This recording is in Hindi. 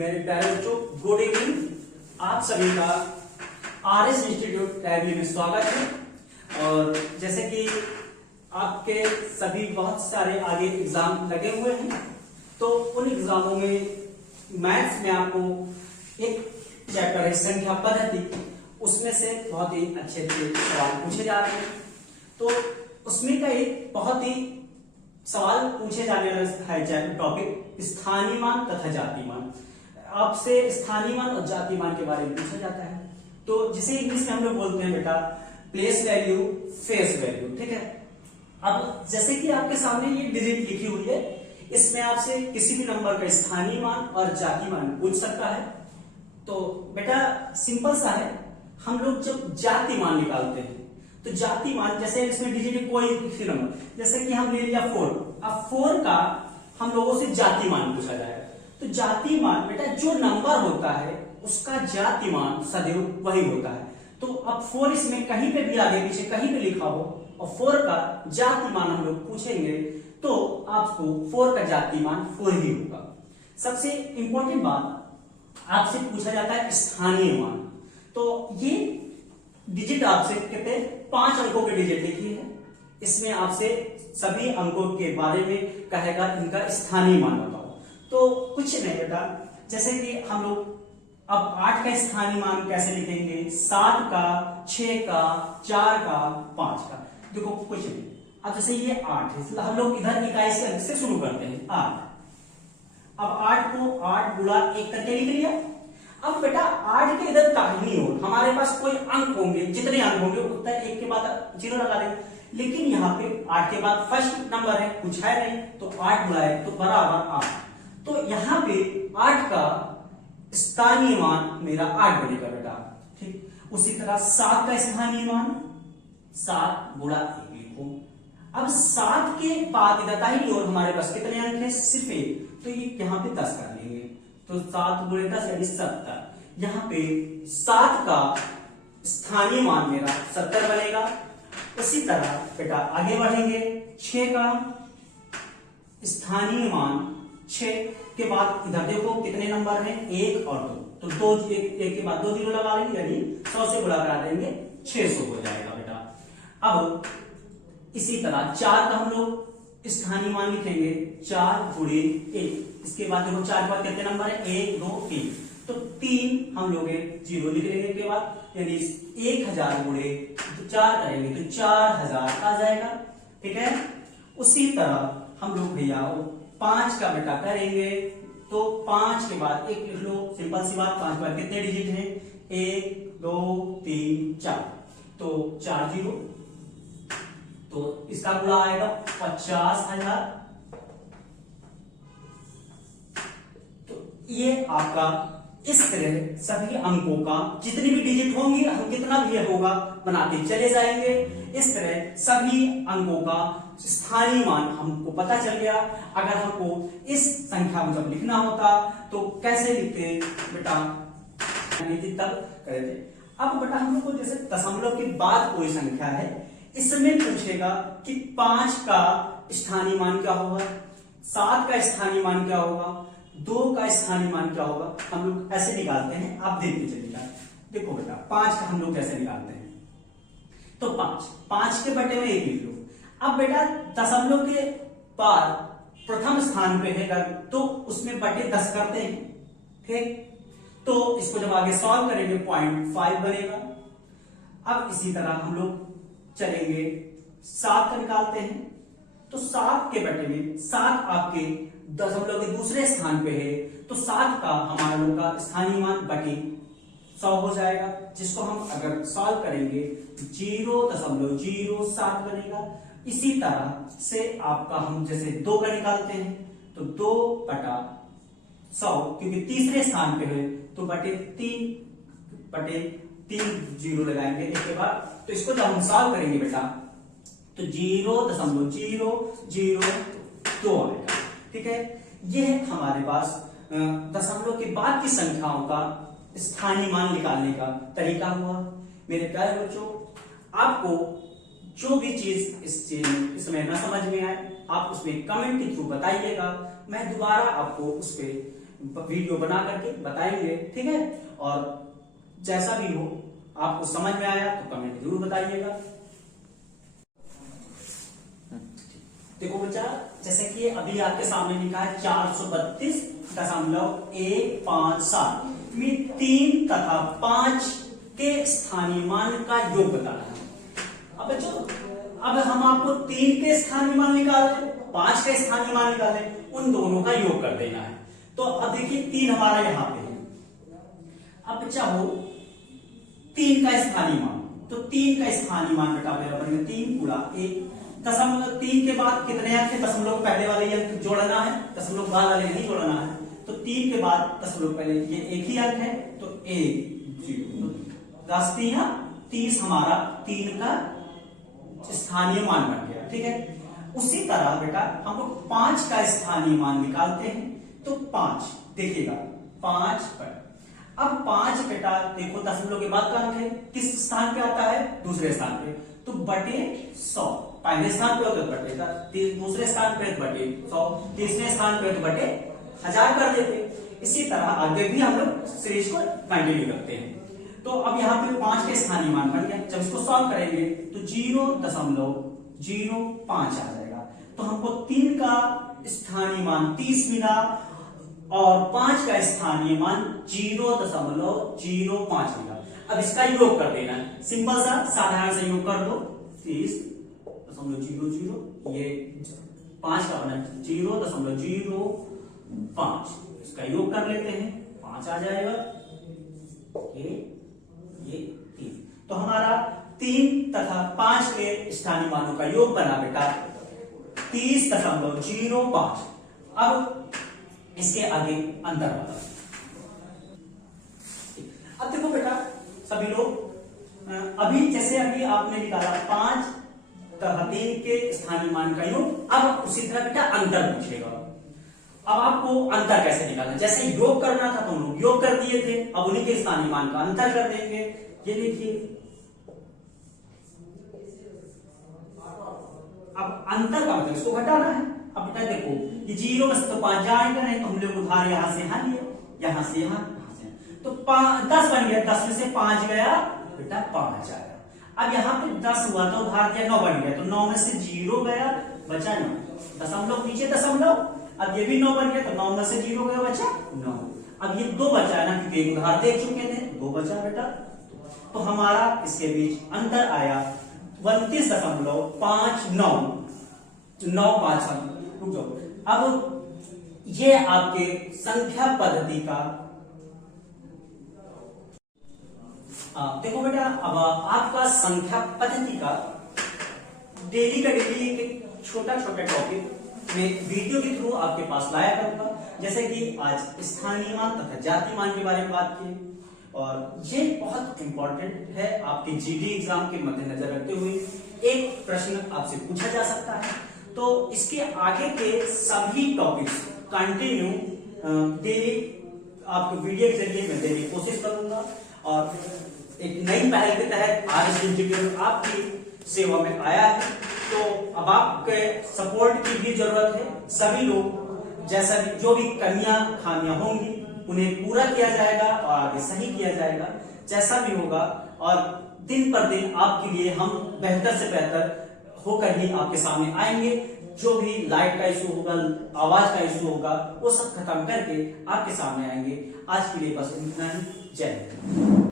मेरे प्यारे बच्चों, गुड इवनिंग। आप सभी का आरएस इंस्टीट्यूट अकेडमी में स्वागत है। और जैसे कि आपके सभी बहुत सारे आगे एग्जाम लगे हुए हैं, तो उन एग्जामों में मैथ्स में आपको एक चैप्टर है संख्या पद्धति, उसमें से बहुत ही अच्छे अच्छे सवाल पूछे जा रहे हैं। तो उसमें का एक बहुत ही सवाल पूछे जाने वाला है टॉपिक स्थानीय मान तथा जाति मान। आपसे स्थानीय मान और जाति मान के बारे में पूछा जाता है। तो जिसे इंग्लिश में हम लोग बोलते हैं बेटा प्लेस वैल्यू, फेस वैल्यू, ठीक है। अब जैसे कि आपके सामने ये डिजिट लिखी हुई है, इसमें आपसे किसी भी नंबर का स्थानीय मान और जाति मान पूछ सकता है। तो बेटा सिंपल सा है, हम लोग जब जाति मान निकालते हैं तो जाति मान, जैसे इसमें डिजिट कोई भी नंबर, जैसे कि हम ले लिया 4, अब 4 का हम लोगों से जाति मान पूछा जाएगा। तो जाति मान बेटा जो नंबर होता है उसका जाति मान सदैव वही होता है। तो अब 4 इसमें कहीं पे भी आगे पीछे कहीं पे लिखा हो और 4 का जाति मान हम लोग पूछेंगे तो आपको 4 का जाति मान 4 ही होगा। सबसे इंपॉर्टेंट बात आपसे पूछा जाता है स्थानीय मान। तो ये डिजिट आपसे कहते हैं 5 अंकों के डिजिट लिखी है, इसमें आपसे सभी अंकों के बारे में कहेगा इनका स्थानीय मान बताओ। तो कुछ नहीं बेटा, जैसे कि हम लोग अब 8 का स्थानीय मान कैसे लिखेंगे, 7 का, 6 का, 4 का, 5 का। देखो कुछ नहीं, अब जैसे ये 8 है, हम लोग इधर इकाई से अंक से शुरू करते हैं 8। अब 8 को 8 गुणा 1 करके लिख लिया। अब बेटा 8 के इधर दाहिनी ओर हमारे पास कोई अंक होंगे, जितने अंक होंगे उतना 1 के बाद 0 लगा देंगे। लेकिन यहाँ पे 8 के बाद फर्स्ट नंबर है, कुछ है नहीं, तो 8 गुणा 1 तो बराबर 8। तो यहाँ पे 8 का स्थानीय मान मेरा 8 बनेगा बेटा, ठीक। उसी तरह 7 का स्थानीय मान 7 गुणा 1 लिखो। अब 7 के बाद इधर दाहिनी ओर हमारे पास कितने अंक हैं, सिर्फ 1, तो ये यहाँ पे 10 कर लेंगे। तो 7 गुणे 10 यानी 70। यहाँ पे 7 का स्थानीय मान मेरा 70 बनेगा। उसी तरह बेटा आगे बढ़ेंगे, 6 का स्थानीय मान 6 के बाद इधर देखो कितने नंबर हैं, 1 और 2, तो 2 1 के बाद 2 0 लगा लेंगे, यानी 100 से गुणा करा देंगे 600 हो जाएगा बेटा। अब इसी तरह 4 का हम लोग स्थानीय मान लिखेंगे 4 गुणे 1। इसके बाद देखो 4 के बाद कितने नंबर है, 1 2 3, तो 3 हम लोग 0 लिख लेंगे के बाद, यानी 1000 गुणे 4 करेंगे तो 4000 आ जाएगा, ठीक है। उसी तरह हम लोग भैया 5 का बेटा करेंगे तो 5 के बाद 1 लिख लो, सिंपल सी बात। 5 के बाद कितने डिजिट हैं, 1 2 3 4, तो 4 0, तो इसका गुणा आएगा 50,000। तो ये आपका इस तरह सभी अंकों का जितनी भी डिजिट होंगी, हम कितना भी होगा बनाते चले जाएंगे। इस तरह सभी अंकों का स्थानीय मान हमको पता चल गया। अगर हमको इस संख्या में जब लिखना होता तो कैसे लिखते बेटा, तब करे थे। अब बेटा हम लोग को जैसे दशमलव के बाद कोई संख्या है, इसमें पूछेगा कि 5 का स्थानीय मान क्या होगा, 7 का स्थानीय मान क्या होगा, 2 का स्थानीय मान क्या होगा, हम लोग ऐसे निकालते हैं। आप देखते चलिएगा, देखो बेटा 5 का हम लोग कैसे निकालते हैं। तो 5 के बटे में 1 लिख लो। अब बेटा दशमलव के बाद प्रथम स्थान पे है तो उसमें बटे 10 करते हैं, ठीक। तो इसको जब आगे सॉल्व करेंगे 0.5 बनेगा। अब इसी तरह हम लोग चलेंगे 7 का निकालते हैं, तो 7 के बटे में 7 आपके दशमलव के दूसरे स्थान पे है, तो 7 का हमारा लोग का स्थानीय मान बटे 100 हो जाएगा, जिसको हम अगर सॉल्व करेंगे 0.07 बनेगा। इसी तरह से आपका हम जैसे 2 का निकालते हैं तो 2 बटा 100, क्योंकि तीसरे स्थान पे है तो बटे 3 0 लगाएंगे 1 के बाद। तो इसको जब हम सॉल्व करेंगे बेटा तो 0.002 आएगा, ठीक है। यह हमारे पास दशमलव के बाद की संख्याओं का स्थानीय मान निकालने का तरीका हुआ। मेरे प्यारे बच्चों, आपको जो भी चीज इसमें न समझ में आए आप उसमें कमेंट के थ्रू बताइएगा, मैं दोबारा आपको उस पर वीडियो बना करके बताएंगे, ठीक है। और जैसा भी हो आपको समझ में आया तो कमेंट जरूर बताइएगा। देखो बच्चा, जैसे कि अभी आपके सामने लिखा है 432.157 में 3 तथा 5 के स्थानीय मान का योग बताना है। अब बच्चों, अब हम आपको 3 के स्थानीय मान निकालने, 5 के स्थानीय मान निकालने, उन दोनों का योग कर देना है। तो अब देखिए 3 हमारा यहां पे है। अब बच्चा हो 3 का स्थानीय मान, तो 3 का स्थानीय मान बेटा मेरा बनेगा 3 गुणा 1 दशमलव। 3 के बाद कितने अंक है? दशमलव पहले वाले अंक जोड़ना है, दशमलव बाद वाले नहीं जोड़ना है। तो 3 के बाद दशमलव पहले ये एक ही अंक है, तो 1 0 10 3 30 हमारा 3 का स्थानीय मान बन गया, ठीक है। उसी तरह बेटा हम लोग 5 का स्थानीय मान निकालते हैं। तो 5 देखिएगा 5 पर, अब 5 बेटा देखो दशमलव के बाद का अंक है, किस स्थान पे आता है? दूसरे स्थान पे, तो बटे 100। पहले स्थान पे होता बटे का, दूसरे स्थान पे बटे 100, तीसरे स्थान पे तो बटे 1000 कर देते। इसी तरह आगे भी हम लोग सीरीज को कंटिन्यू करते हैं। तो अब यहाँ पे 5 के स्थानीय मान बन गया। जब इसको सॉल्व करेंगे तो 0.05 आ जाएगा। तो हमको 3 का स्थानीय मान 30 मिला और 5 का स्थानीय मान 0.05 मिला। अब इसका योग कर देना है, सिंपल सा साधारण से योग कर दो। 30.00 ये 5 का बना 0.05, इसका योग कर लेते हैं, 5 आ जाएगा। ये 3, तो हमारा 3 तथा 5 के स्थानीय मानों का योग बना बेटा 30.05। अब इसके आगे अंतर बता। अब देखो बेटा सभी लोग, अभी जैसे अभी आपने निकाला 5 तथा 3 के स्थानीय मान का योग, अब उसी तरह बेटा अंतर पूछेगा। अब आपको अंतर कैसे निकालना, जैसे योग करना था तो हम लोग योग कर दिए थे, अब उन्हीं के स्थानीय मान का अंतर कर देंगे। ये देखिए अब अंतर का मतलब इसको घटाना है। अब बेटा देखो ये 0 में से तो 5 जाएगा नहीं, तो हम लोग उधार यहां से यहां लिए, यहां से यहां से, तो 10 बन गया। 10 में से 5 गया बेटा 5 आया। अब यहाँ पे 10 हुआ तो उधार दिया 9 बन गया, तो 9 में से 0 गया बचा 9, दशमलव नीचे दशमलव। अब ये भी 9 बन गया, तो 9 में से 0 गया बचा 9। अब ये 2 बचा है ना, क्योंकि एक उधार देख चुके थे, 2 बचा बेटा। तो हमारा इसके बीच अंतर आया 29.59। रुक जाओ, अब ये आपके संख्या पद्धति का देखो बेटा, अब आपका संख्या पद्धति का डेली का डेली एक छोटा छोटा टॉपिक में वीडियो के थ्रू आपके पास लाया करूंगा। जैसे कि आज स्थानीय मान तथा जाति मान के बारे में बात की, और ये बहुत इंपॉर्टेंट है आपके जीडी एग्जाम के मद्देनजर रखते हुए एक प्रश्न आपसे पूछा जा सकता है। तो इसके आगे के सभी टॉपिक्स कंटिन्यू डेली आपको वीडियो के जरिए मैं देने की कोशिश करूंगा। और एक नई पहल के तहत आरएस इंस्टीट्यूट आपकी सेवा में आया है, तो अब आपके सपोर्ट की भी जरूरत है। सभी लोग जैसा भी जो भी कमियां खामियां होंगी उन्हें पूरा किया जाएगा और आगे सही किया जाएगा, जैसा भी होगा। और दिन पर दिन आपके लिए हम बेहतर से बेहतर होकर ही आपके सामने आएंगे। जो भी लाइट का इशू होगा, आवाज का इशू होगा, वो सब खत्म करके आपके सामने आएंगे। आज के लिए बस इतना ही। जय हिंद।